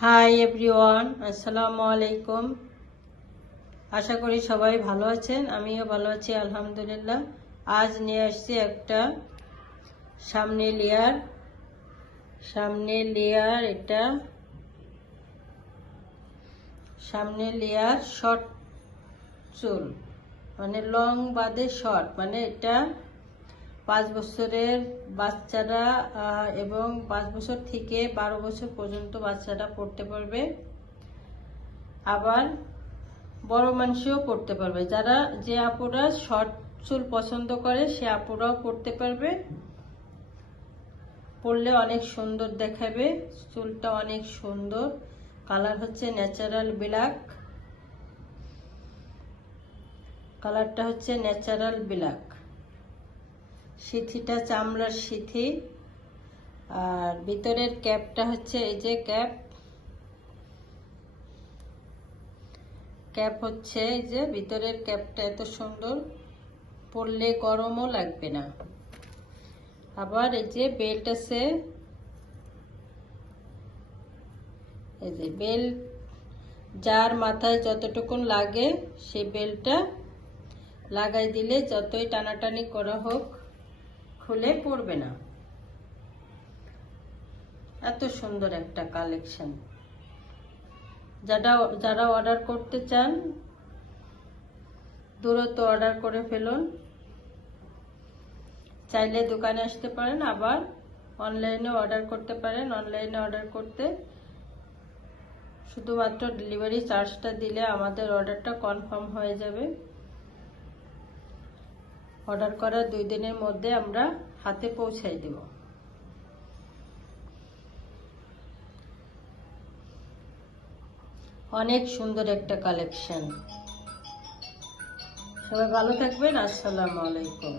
Hi everyone আসসালামু আলাইকুম আশা করি সবাই ভালো আছেন। আমিও ভালো আছি, আলহামদুলিল্লাহ। আজ নিয়ে আসছি একটা সামনে লেয়ার সামনে লেয়ার এটা সামনে লেয়ার শর্ট চুল। মানে লং বাদে শর্ট মানে এটা পাঁচ বছরের বাচ্চারা এবং পাঁচ বছর থেকে বারো বছর পর্যন্ত বাচ্চারা পড়তে পারবে। আবার বড় মানুষও পড়তে পারবে। যারা, যে আপুরা শর্ট চুল পছন্দ করে, সে আপুরাও পড়তে পারবে। পরলে অনেক সুন্দর দেখাবে। চুলটা অনেক সুন্দর। কালার হচ্ছে ন্যাচারাল ব্ল্যাক। কালারটা হচ্ছে ন্যাচারাল ব্ল্যাক। সিথিটা, চামড়ার সিথি। আর ভিতরের ক্যাপটা হচ্ছে এই যে ক্যাপ। ক্যাপ হচ্ছে এই যে ভিতরের ক্যাপটা এত সুন্দর, পরলে গরমও লাগবে না। আবার এই যে বেল্ট আছে, এই যে বেল্ট, যার মাথায় যতটুকুন লাগে সেই বেল্টটা লাগাই দিলে যতই টানাটানি করা হোক খুলে পড়বে না। এত সুন্দর একটা কালেকশন যারা যারা অর্ডার করতে চান, দূরত্ব অর্ডার করে ফেলুন। চাইলে দোকানে আসতে পারেন, আবার অনলাইনে অর্ডার করতে পারেন। অনলাইনে অর্ডার করতে শুধুমাত্র ডেলিভারি চার্জটা দিলে আমাদের অর্ডারটা কনফার্ম হয়ে যাবে। অর্ডার করার দুই দিনের মধ্যে আমরা হাতে পৌঁছাই দেব। অনেক সুন্দর একটা কালেকশন সবাই ভালো থাকবেন। আসসালামু আলাইকুম।